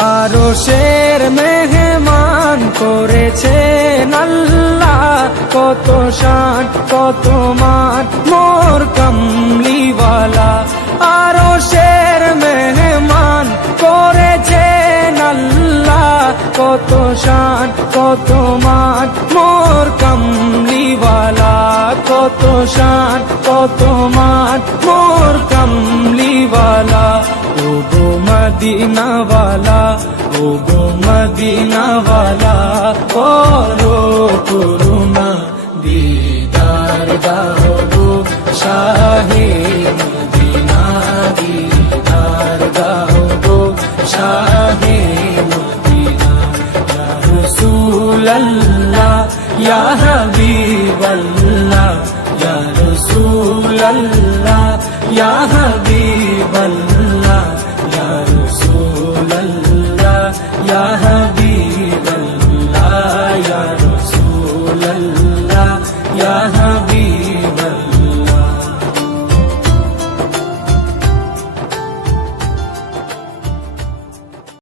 আরশের মেহমান করেছেন আল্লাহ, কত শান কত মান মোর কামলিওয়ালা। আরশের মেহমান করেছেন আল্লাহ, কত শান কত মান মোর কামলিওয়ালা, কত শান কত মান মোর কামলিওয়ালা। ও গো মদিনাওয়ালা, ও গো মদিনাওয়ালা, করো করুণা দিদার দাও গো শাহে মদিনা, দিদার দাও গো শাহে মদিনা। ইয়া রাসূলাল্লাহ, ইয়া